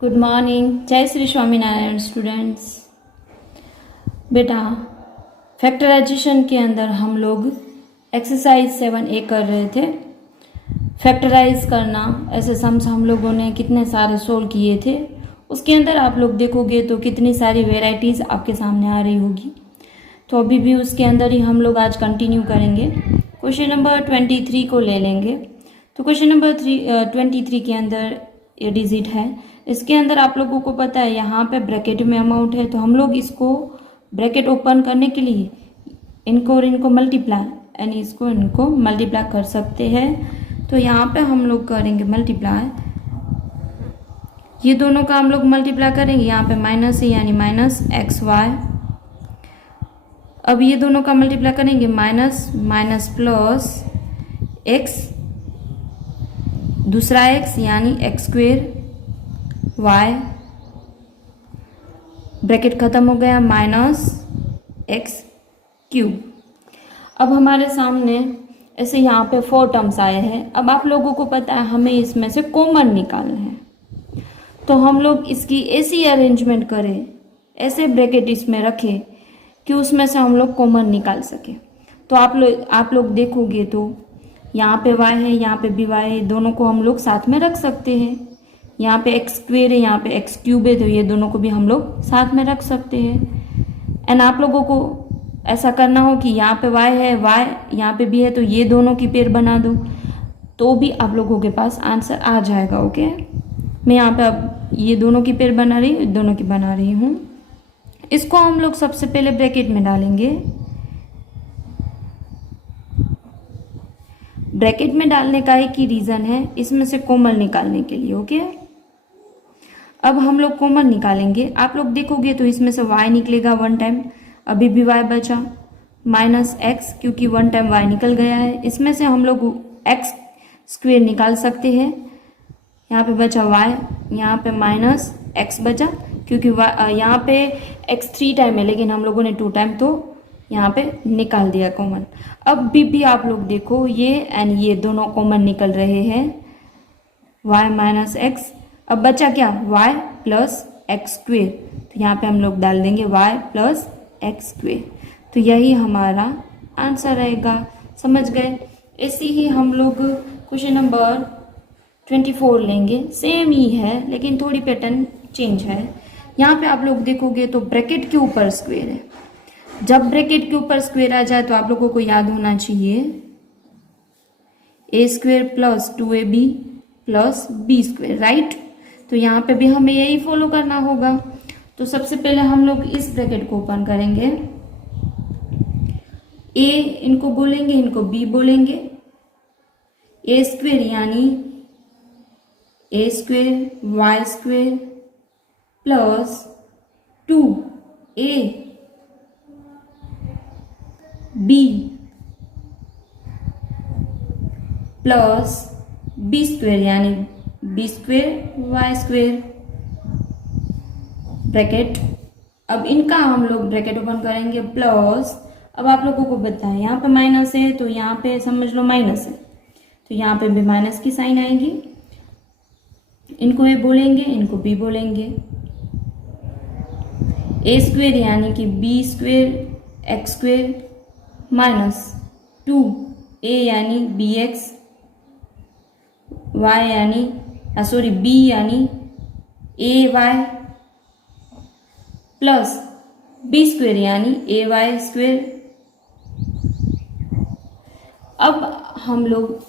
Good morning. जय Shri Swaminarayan students. बेटा, factorisation के अंदर हम लोग एक्सरसाइज 7A कर रहे थे। फैक्टराइज करना, ऐसे सम्स हम लोगों ने कितने सारे सोल्व किए थे। उसके अंदर आप लोग देखोगे तो कितनी सारी वेराइटीज़ आपके सामने आ रही होगी। तो अभी भी उसके अंदर ही हम लोग आज कंटिन्यू करेंगे। क्वेश्चन नंबर 23 को ले लेंगे। तो क्वेश्चन नंबर 23 के अंदर ये डिजिट है। इसके अंदर आप लोगों को पता है यहाँ पे ब्रैकेट में अमाउंट है, तो हम लोग इसको ब्रैकेट ओपन करने के लिए इनको और इनको मल्टीप्लाई यानी इसको इनको मल्टीप्लाई कर सकते हैं। तो यहाँ पे हम लोग करेंगे मल्टीप्लाई, ये दोनों का हम लोग मल्टीप्लाई करेंगे। यहाँ पे माइनस है यानी माइनस एक्स वाई। अब ये दोनों का मल्टीप्लाई करेंगे, माइनस माइनस प्लस एक्स, दूसरा एक्स यानी एक्स स्क्वेयर वाई, ब्रैकेट खत्म हो गया, माइनस एक्स क्यूब। अब हमारे सामने ऐसे यहाँ पे 4 टर्म्स आए हैं। अब आप लोगों को पता है हमें इसमें से कॉमन निकालना है, तो हम लोग इसकी ऐसी अरेंजमेंट करें, ऐसे ब्रैकेट इसमें रखें कि उसमें से हम लोग कॉमन निकाल सके। तो आप लोग देखोगे तो यहाँ पे y है, यहाँ पे भी y है, दोनों को हम लोग साथ में रख सकते हैं। यहाँ पे एक्स स्क्वेयर है, यहाँ पे एक्स क्यूब है, तो ये दोनों को भी हम लोग साथ में रख सकते हैं। एंड आप लोगों को ऐसा करना हो कि यहाँ पे y है, y यहाँ पे भी है, तो ये दोनों की पेयर बना दो, तो भी आप लोगों के पास आंसर आ जाएगा। ओके, मैं यहाँ पे अब ये दोनों की पेयर बना रही हूँ, दोनों की बना रही हूँ। इसको हम लोग सबसे पहले ब्रैकेट में डालेंगे। ब्रैकेट में डालने का एक ही रीज़न है, इसमें से कॉमन निकालने के लिए। ओके, अब हम लोग कॉमन निकालेंगे। आप लोग देखोगे तो इसमें से y निकलेगा 1 टाइम, अभी भी y बचा, माइनस एक्स क्योंकि 1 टाइम y निकल गया है। इसमें से हम लोग एक्स स्क्वेयर निकाल सकते हैं, यहाँ पे बचा y, यहाँ पे माइनस एक्स बचा क्योंकि यहाँ पे x 3 टाइम है, लेकिन हम लोगों ने 2 टाइम तो यहाँ पे निकाल दिया कॉमन। अब भी आप लोग देखो ये एंड ये दोनों कॉमन निकल रहे हैं, y माइनस एक्स। अब बचा क्या, y प्लस एक्स स्क्वेयर, तो यहाँ पे हम लोग डाल देंगे y प्लस एक्स स्क्वेयर। तो यही हमारा आंसर रहेगा। समझ गए? ऐसे ही हम लोग क्वेश्चन नंबर 24 लेंगे। सेम ही है लेकिन थोड़ी पैटर्न चेंज है। यहाँ पे आप लोग देखोगे तो ब्रैकेट के ऊपर स्क्वेयर है। जब ब्रैकेट के ऊपर स्क्वेयर आ जाए तो आप लोगों को याद होना चाहिए a square plus 2ab plus b square, right. तो यहाँ पे भी हमें यही फॉलो करना होगा। तो सबसे पहले हम लोग इस ब्रैकेट को ओपन करेंगे, a इनको बोलेंगे, इनको b बोलेंगे। a स्क्वेयर यानी a square y square plus 2a b plus b square यानी b square y square, bracket. अब इनका हम लोग ब्रैकेट ओपन करेंगे प्लस, अब आप लोगों को बताएं यहाँ पे माइनस है तो यहाँ पे समझ लो माइनस है, तो यहाँ पे भी माइनस की साइन आएगी। इनको ए बोलेंगे, इनको बी बोलेंगे। ए स्क्वेयर यानी कि b square x square minus 2a यानी बी एक्स, y यानी b यानी a y plus b square यानी a y स्क्वेयर। अब हम लोग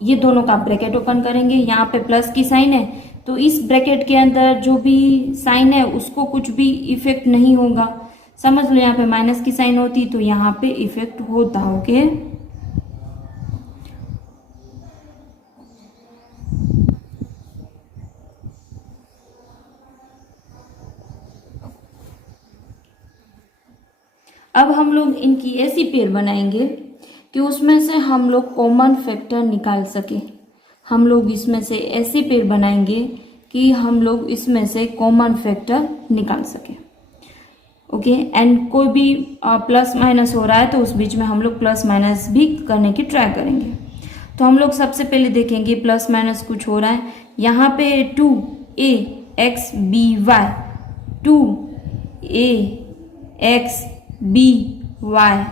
ये दोनों का ब्रैकेट ओपन करेंगे। यहाँ पे प्लस की साइन है तो इस ब्रैकेट के अंदर जो भी साइन है उसको कुछ भी इफेक्ट नहीं होगा। समझ लो यहाँ पे माइनस की साइन होती तो यहाँ पे इफेक्ट होता। ओके, अब हम लोग इनकी ऐसी पेयर बनाएंगे कि उसमें से हम लोग कॉमन फैक्टर निकाल सके। हम लोग इसमें से ऐसी पेयर बनाएंगे कि हम लोग इसमें से कॉमन फैक्टर निकाल सके। ओके, एंड कोई भी प्लस माइनस हो रहा है तो उस बीच में हम लोग प्लस माइनस भी करने की ट्राई करेंगे। तो हम लोग सबसे पहले देखेंगे प्लस माइनस कुछ हो रहा है, यहाँ पे 2a x b y, 2a x b y,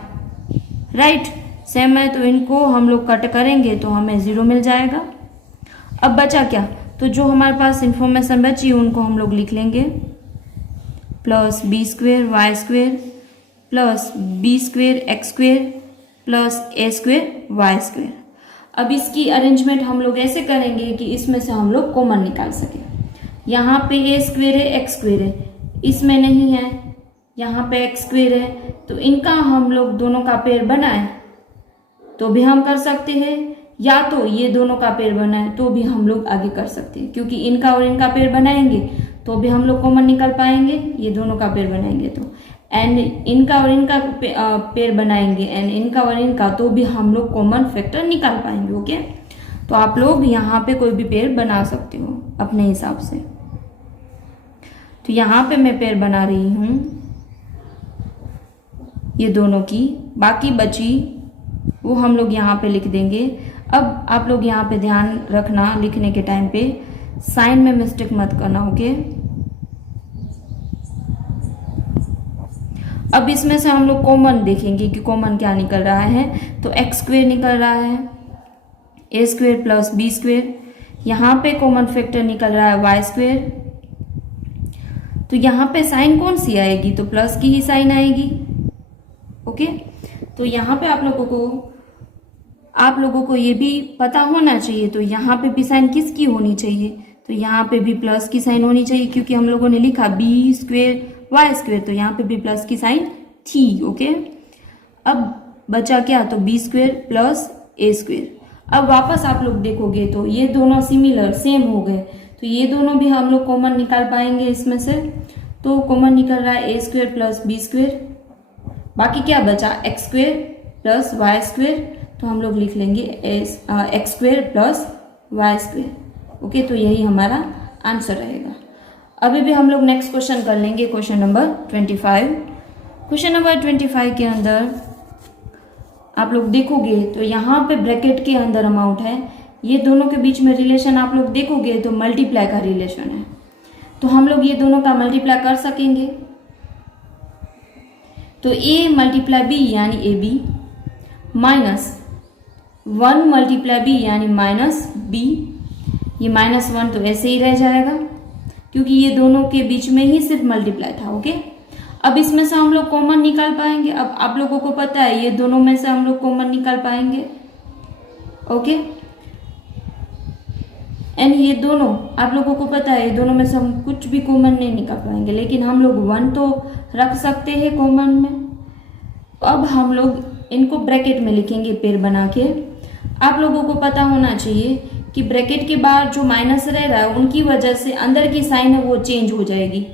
right. Same है तो इनको हम लोग कट करेंगे तो हमें 0 मिल जाएगा। अब बचा क्या, तो जो हमारे पास इंफॉर्मेशन बची उनको हम लोग लिख लेंगे, plus B square Y square plus B square x square plus A square Y square. अब इसकी अरेंजमेंट हम लोग ऐसे करेंगे कि इसमें से हम लोग कॉमन निकाल सके। यहाँ पे ए स्क्वेयर है, एक्स स्क्वेयर है, इसमें नहीं है, यहाँ पे एक्स स्क्वेयर है, तो इनका हम लोग दोनों का पेयर बनाए तो भी हम कर सकते हैं, या तो ये दोनों का पेयर बनाए तो भी हम लोग आगे कर सकते हैं, क्योंकि इनका और इनका पेयर बनाएंगे तो भी हम लोग कॉमन निकाल पाएंगे, ये दोनों का पेयर बनाएंगे तो, एंड इनका और इनका पेयर बनाएंगे एंड इनका और इनका, तो भी हम लोग कॉमन फैक्टर निकाल पाएंगे। ओके, तो आप लोग यहाँ पे कोई भी पेयर बना सकते हो अपने हिसाब से। तो यहाँ पे मैं पेयर बना रही हूँ ये दोनों की, बाकी बची वो हम लोग यहाँ पे लिख देंगे। अब आप लोग यहाँ पे ध्यान रखना, लिखने के टाइम पे साइन में मिस्टेक मत करना। ओके, अब इसमें से हम लोग कॉमन देखेंगे कि कॉमन क्या निकल रहा है। तो एक्स स्क्वेयर निकल रहा है, a square plus B square, यहाँ पे कॉमन फैक्टर निकल रहा है वाई स्क्वेयर। तो यहाँ पे साइन कौन सी आएगी, तो प्लस की ही साइन आएगी। ओके, तो यहाँ पे आप लोगों को ये भी पता होना चाहिए, तो यहाँ पे भी साइन किसकी होनी चाहिए, तो यहाँ पे भी प्लस की साइन होनी चाहिए, क्योंकि हम लोगों ने लिखा बी स्क्वेयर वाई स्क्वेयर, तो यहाँ पे भी प्लस की साइन थी। ओके, अब बचा क्या, तो B square plus A square. अब वापस आप लोग देखोगे तो ये दोनों सिमिलर सेम हो गए, तो ये दोनों भी हम लोग कॉमन निकाल पाएंगे इसमें से। तो कॉमन निकल रहा है a square plus B square, बाकी क्या बचा, x square plus y square, तो हम लोग लिख लेंगे x square plus y square. Okay, तो यही हमारा आंसर रहेगा। अभी भी हम लोग नेक्स्ट क्वेश्चन कर लेंगे, क्वेश्चन नंबर 25। क्वेश्चन नंबर 25 के अंदर आप लोग देखोगे तो यहाँ पे ब्रैकेट के अंदर अमाउंट है, ये दोनों के बीच में रिलेशन आप लोग देखोगे तो मल्टीप्लाई का रिलेशन है, तो हम लोग ये दोनों का मल्टीप्लाई कर सकेंगे। तो ए मल्टीप्लाई बी यानी a b, minus 1 multiply b यानी माइनस बी, ये -1 तो ऐसे ही रह जाएगा क्योंकि ये दोनों के बीच में ही सिर्फ मल्टीप्लाई था। ओके, अब इसमें से हम लोग कॉमन निकाल पाएंगे। अब आप लोगों को पता है ये दोनों में से हम लोग कॉमन निकाल पाएंगे। ओके, एंड ये दोनों आप लोगों को पता है ये दोनों में से हम कुछ भी कॉमन नहीं निकाल पाएंगे, लेकिन हम लोग 1 तो रख सकते हैं कॉमन में। अब हम लोग इनको ब्रैकेट में लिखेंगे पेयर बना के। आप लोगों को पता होना चाहिए कि ब्रैकेट के बाहर जो माइनस रह रहा है उनकी वजह से अंदर की साइन है वो चेंज हो जाएगी।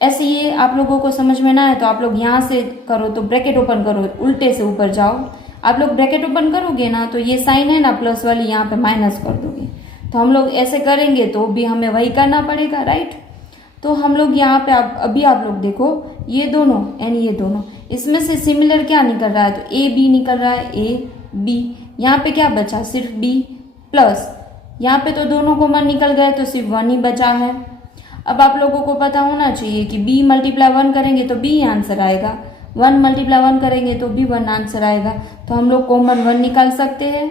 ऐसे ये आप लोगों को समझ में ना आए तो आप लोग यहाँ से करो, तो ब्रैकेट ओपन करो, उल्टे से ऊपर जाओ। आप लोग ब्रैकेट ओपन करोगे ना तो ये साइन है ना प्लस वाली, यहाँ पे माइनस कर दोगे, तो हम लोग ऐसे करेंगे तो भी हमें वही करना पड़ेगा, राइट। तो हम लोग यहाँ पे अभी आप लोग देखो ये दोनों एंड ये दोनों, इसमें से सिमिलर क्या निकल रहा है, तो ए बी निकल रहा है, ए बी, यहाँ पे क्या बचा, सिर्फ बी, प्लस यहाँ पे तो दोनों कॉमन निकल गए तो सिर्फ 1 ही बचा है। अब आप लोगों को पता होना चाहिए कि b मल्टीप्लाई 1 करेंगे तो b आंसर आएगा, 1 मल्टीप्लाई 1 करेंगे तो भी 1 आंसर आएगा, तो हम लोग कॉमन 1 निकाल सकते हैं,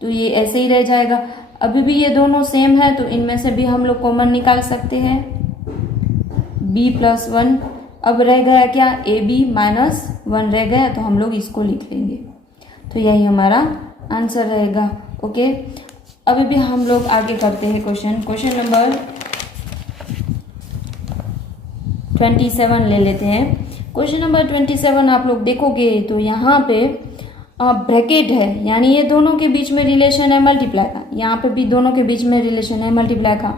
तो ये ऐसे ही रह जाएगा। अभी भी ये दोनों सेम है तो इनमें से भी हम लोग कॉमन निकाल सकते हैं, b प्लस 1। अब रह गया क्या, ए बी माइनस 1 रह गया, तो हम लोग इसको लिख लेंगे, तो यही हमारा आंसर रहेगा। ओके, अभी भी हम लोग आगे करते हैं क्वेश्चन नंबर 27 ले लेते हैं। क्वेश्चन नंबर 27 आप लोग देखोगे तो यहाँ पे ब्रैकेट है, यानी ये दोनों के बीच में रिलेशन है मल्टीप्लाई का, यहाँ पे भी दोनों के बीच में रिलेशन है मल्टीप्लाई का।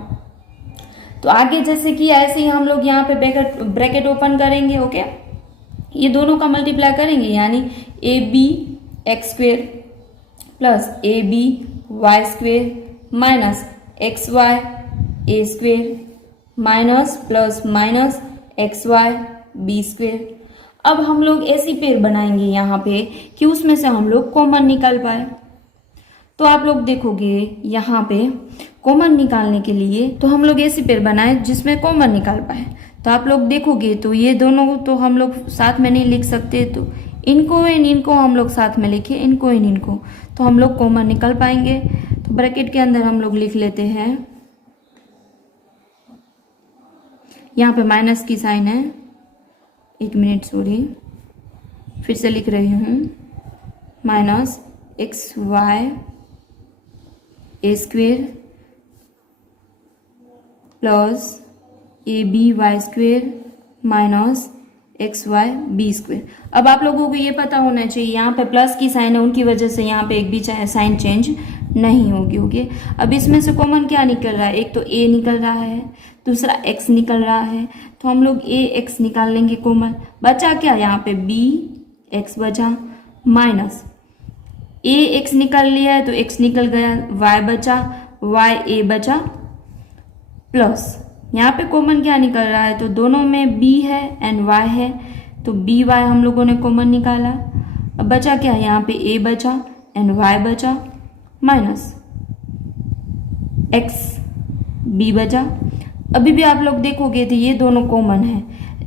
तो आगे जैसे किया ऐसे ही हम लोग यहाँ पे ब्रैकेट ओपन करेंगे। ओके, ये दोनों का मल्टीप्लाई करेंगे, यानी a b x square plus a b y square minus x y a square minus plus minus x y b square. अब हम लोग ऐसी पेयर बनाएंगे यहाँ पे कि उसमें से हम लोग कॉमन निकाल पाए। तो आप लोग देखोगे यहाँ पे कॉमन निकालने के लिए तो हम लोग ऐसी पेयर बनाए जिसमें कॉमन निकाल पाए। तो आप लोग देखोगे तो ये दोनों तो हम लोग साथ में नहीं लिख सकते, तो इनको इनको हम लोग साथ में लिखे, इनको इनको, तो हम लोग कॉमन निकाल पाएंगे। तो ब्रैकेट के अंदर हम लोग लिख लेते हैं, यहाँ पे माइनस की साइन है, एक मिनट सॉरी, फिर से लिख रही हूँ, minus x y a square plus a b y square minus x y b square. अब आप लोगों को ये पता होना चाहिए यहाँ पे प्लस की साइन है, उनकी वजह से यहाँ पे एक भी साइन चेंज नहीं होगी। ओके, अब इसमें से कॉमन क्या निकल रहा है, एक तो ए निकल रहा है, दूसरा एक्स निकल रहा है, तो हम लोग ए एक्स निकाल लेंगे कॉमन। बचा क्या, यहाँ पे बी एक्स बचा माइनस ए एक्स निकाल लिया है तो एक्स निकल गया, वाई बचा, वाई ए बचा प्लस यहाँ पे कॉमन क्या निकल रहा है, तो दोनों में बी है एंड वाई है, तो बी वाई हम लोगों ने कॉमन निकाला। अब बचा क्या, यहाँ पे ए बचा एंड वाई बचा माइनस एक्स बी बचा। अभी भी आप लोग देखोगे तो ये दोनों कॉमन है,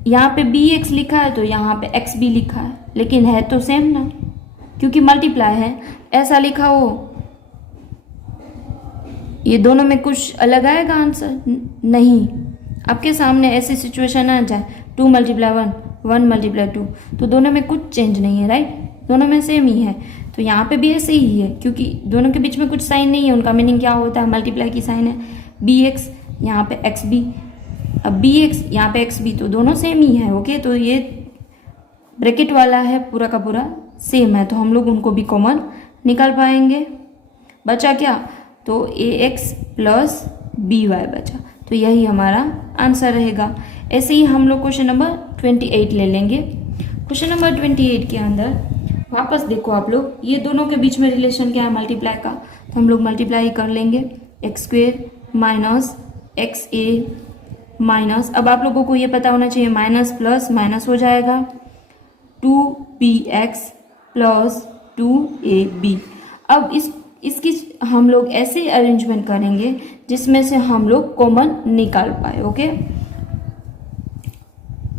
यहाँ पे बी एक्स लिखा है तो यहाँ पे एक्स बी लिखा है, लेकिन है तो सेम ना, क्योंकि मल्टीप्लाई है। ऐसा लिखा हो ये दोनों में कुछ अलग आएगा आंसर, नहीं। आपके सामने ऐसी सिचुएशन आ जाए 2 × 1 1 × 2, तो दोनों में कुछ चेंज नहीं है, राइट, दोनों में सेम ही है। तो यहाँ पे भी ऐसे ही है, क्योंकि दोनों के बीच में कुछ साइन नहीं है, उनका मीनिंग क्या होता है, मल्टीप्लाई की साइन है, बी एक्स यहाँ पे एक्स बी, अब बी एक्स यहाँ पे एक्स बी, तो दोनों सेम ही है। ओके, तो ये ब्रैकेट वाला है पूरा का पूरा सेम है, तो हम लोग उनको भी कॉमन निकाल पाएंगे। बचा क्या, तो ए एक्स प्लस बी वाई बचा, तो यही हमारा आंसर रहेगा। ऐसे ही हम लोग क्वेश्चन नंबर 28 ले लेंगे। क्वेश्चन नंबर 28 के अंदर वापस देखो आप लोग, ये दोनों के बीच में रिलेशन क्या है, मल्टीप्लाई का, तो हम लोग मल्टीप्लाई कर लेंगे, एक्स स्क्वेयर माइनस एक्स ए माइनस, अब आप लोगों को ये पता होना चाहिए माइनस प्लस माइनस हो जाएगा, 2bx प्लस 2ab। अब इसकी हम लोग ऐसे अरेंजमेंट करेंगे जिसमें से हम लोग कॉमन निकाल पाए। ओके,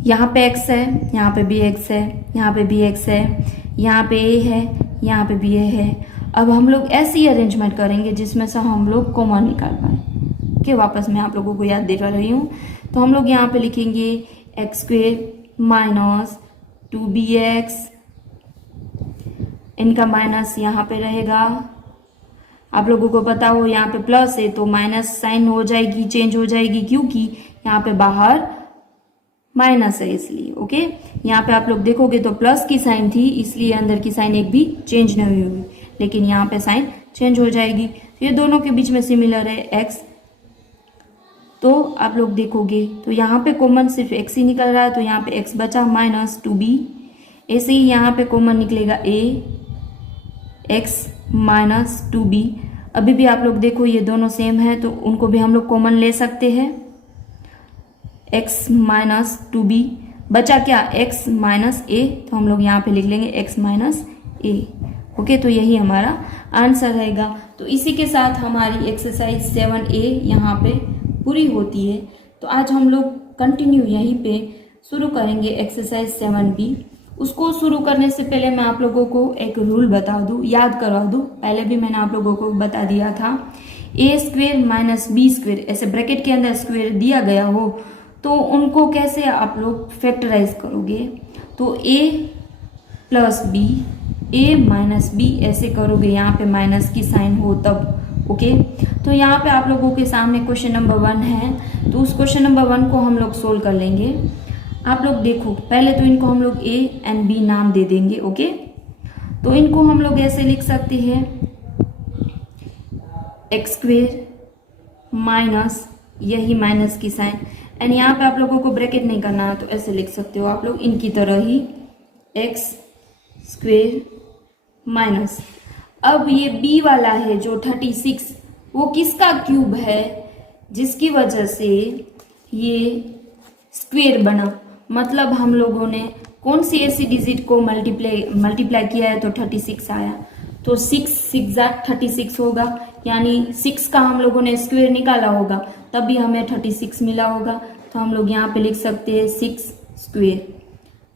यहाँ पे x है, यहाँ पे भी x है, यहाँ पे भी x है, यहाँ पे a है, यहाँ पे भी a है। अब हम लोग ऐसी अरेंजमेंट करेंगे जिसमें से हम लोग कॉमन निकाल पाए। ओके, वापस मैं आप लोगों को याद दिला रही हूँ। तो हम लोग यहाँ पे लिखेंगे एक्स स्क्वेयर माइनस 2bx, इनका माइनस यहाँ पे रहेगा। आप लोगों को पता हो यहाँ पे प्लस है तो माइनस साइन हो जाएगी, चेंज हो जाएगी, क्योंकि यहाँ पे बाहर माइनस है इसलिए। ओके, यहाँ पे आप लोग देखोगे तो प्लस की साइन थी, इसलिए अंदर की साइन एक भी चेंज नहीं हुई, लेकिन यहाँ पे साइन चेंज हो जाएगी। तो ये दोनों के बीच में सिमिलर है एक्स, तो आप लोग देखोगे तो यहाँ पे कॉमन सिर्फ एक्स ही निकल रहा है, तो यहाँ पे एक्स बचा माइनस 2b। ऐसे ही यहाँ पे कॉमन निकलेगा a एक्स माइनस 2b। अभी भी आप लोग देखो ये दोनों सेम है, तो उनको भी हम लोग कॉमन ले सकते हैं, x माइनस 2b। बचा क्या, x माइनस a, तो हम लोग यहाँ पे लिख लेंगे x माइनस a। ओके, तो यही हमारा आंसर रहेगा। तो इसी के साथ हमारी एक्सरसाइज 7A यहाँ पे पूरी होती है। तो आज हम लोग कंटिन्यू यहीं पे शुरू करेंगे एक्सरसाइज 7B। उसको शुरू करने से पहले मैं आप लोगों को एक रूल बता दूं, याद करवा दूं। पहले भी मैंने आप लोगों को बता दिया था, ए स्क्वेयर माइनस बी स्क्वेयर, ऐसे ब्रैकेट के अंदर स्क्वेयर दिया गया हो तो उनको कैसे आप लोग फैक्टराइज करोगे, तो a plus b, a minus b ऐसे करोगे, यहाँ पे माइनस की साइन हो तब। ओके, तो यहाँ पे आप लोगों के सामने क्वेश्चन नंबर 1 है, तो उस क्वेश्चन नंबर 1 को हम लोग सोल्व कर लेंगे। आप लोग देखो, पहले तो इनको हम लोग a एंड b नाम दे देंगे। ओके, तो इनको हम लोग ऐसे लिख सकते हैं, एक्स स्क्वेयर माइनस यही माइनस की साइन, एंड यहाँ पे आप लोगों को ब्रैकेट नहीं करना है तो ऐसे लिख सकते हो आप लोग इनकी तरह ही, एक्स स्क्वेयर माइनस। अब ये b वाला है जो 36, वो किसका क्यूब है, जिसकी वजह से ये स्क्वेयर बना। मतलब हम लोगों ने कौन सी ऐसी डिजिट को मल्टीप्लाई किया है तो 36 आया, तो 6 6 36 होगा। यानी 6 का हम लोगों ने स्क्वायर निकाला होगा तब भी हमें 36 मिला होगा, तो हम लोग यहाँ पे लिख सकते हैं 6 स्क्वायर।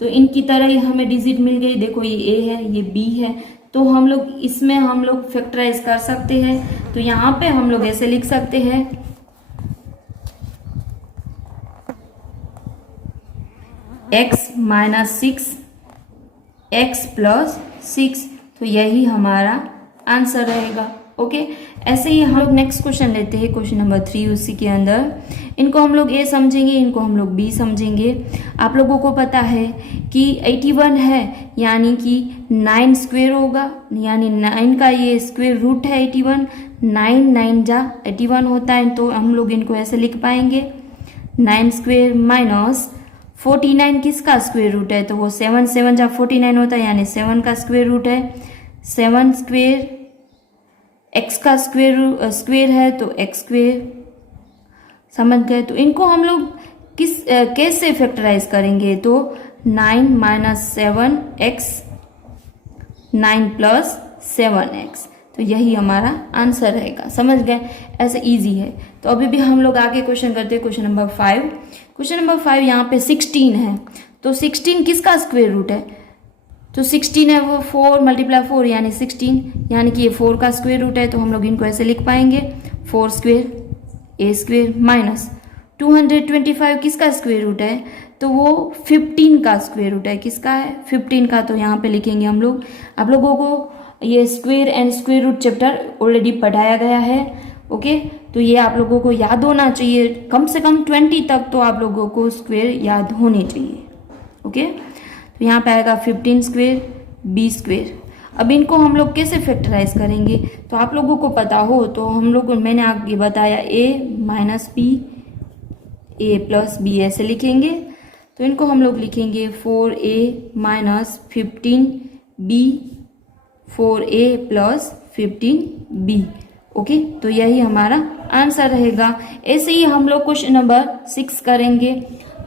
तो इनकी तरह ही हमें डिजिट मिल गई, देखो ये ए है ये बी है, तो हम लोग इसमें हम लोग फैक्टराइज कर सकते हैं। तो यहाँ पे हम लोग ऐसे लिख सकते हैं x माइनस 6 x प्लस 6, तो यही हमारा आंसर रहेगा। ओके, ऐसे ही हम लोग नेक्स्ट क्वेश्चन लेते हैं, क्वेश्चन नंबर 3। उसी के अंदर इनको हम लोग ए समझेंगे, इनको हम लोग बी समझेंगे। आप लोगों को पता है कि 81 है, यानी कि 9 स्क्वायर होगा, यानी 9 का ये स्क्वायर रूट है 81, 9 9 जा 81 होता है, तो हम लोग इनको ऐसे लिख पाएंगे 9 स्क्वायर माइनस 49 किसका स्क्वायर रूट है, तो वो 7 7 जा 49 होता है, यानी 7 का स्क्वायर रूट है। 7 स्क्वायर x का स्क्वायर है तो x स्क्वायर, समझ गए। तो इनको हम लोग कैसे फैक्टराइज करेंगे, तो 9 माइनस 7x 9 प्लस 7x, तो यही हमारा आंसर रहेगा, समझ गए। ऐसे इजी है। तो अभी भी हम लोग आगे क्वेश्चन करते हैं, क्वेश्चन नंबर 5। क्वेश्चन नंबर 5 यहाँ पे 16 है, तो 16 किसका स्क्वायर रूट है, तो 16 है वो 4 मल्टीप्लाई 4 यानी 16, यानी कि ये 4 का स्क्वायर रूट है, तो हम लोग इनको ऐसे लिख पाएंगे 4 स्क्वायर ए स्क्वायर माइनस 225 किसका स्क्वायर रूट है, तो वो 15 का स्क्वायर रूट है, किसका है 15 का, तो यहाँ पे लिखेंगे हम लोग। आप लोगों को ये square and square root chapter already पढ़ाया गया है। ओके, तो ये आप लोगों को याद होना चाहिए, कम से कम 20 तक तो आप लोगों को स्क्वायर याद होने चाहिए। ओके, तो यहाँ पे आएगा 15 स्क्वायर बी स्क्वायर। अब इनको हम लोग कैसे फैक्टराइज करेंगे, तो आप लोगों को पता हो तो हम लोग, मैंने आगे बताया a minus b a plus b ऐसे लिखेंगे। तो इनको हम लोग लिखेंगे 4a minus 15b 4a plus 15b। Okay, तो यही हमारा आंसर रहेगा। ऐसे ही हम लोग क्वेश्चन नंबर 6 करेंगे।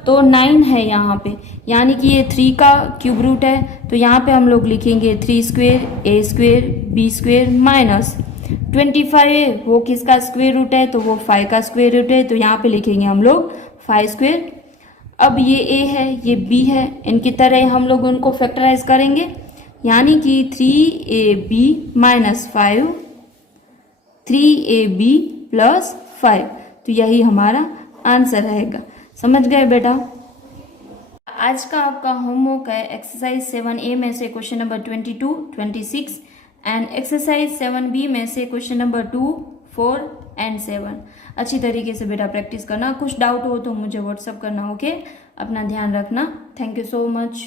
तो 9 है यहाँ पे, यानी कि ये 3 का क्यूब रूट है, तो यहाँ पे हम लोग लिखेंगे 3 स्क्वायर ए स्क्वायर बी स्क्वायर माइनस 25 वो किसका स्क्वायर रूट है, तो वो 5 का स्क्वायर रूट है, तो यहाँ पे लिखेंगे हम लोग 5 स्क्वायर। अब ये ए है ये बी है, इनकी तरह हम लोग उनको फैक्टराइज करेंगे, यानी कि 3ab माइनस 5 3ab प्लस 5, तो यही हमारा आंसर रहेगा। समझ गए बेटा। आज का आपका होमवर्क है एक्सरसाइज 7A में से question number 22, 26 and exercise 7B में से क्वेश्चन नंबर 2, 4 एंड 7। अच्छी तरीके से बेटा प्रैक्टिस करना। कुछ डाउट हो तो मुझे व्हाट्सअप करना। ओके, अपना ध्यान रखना। Thank you so much.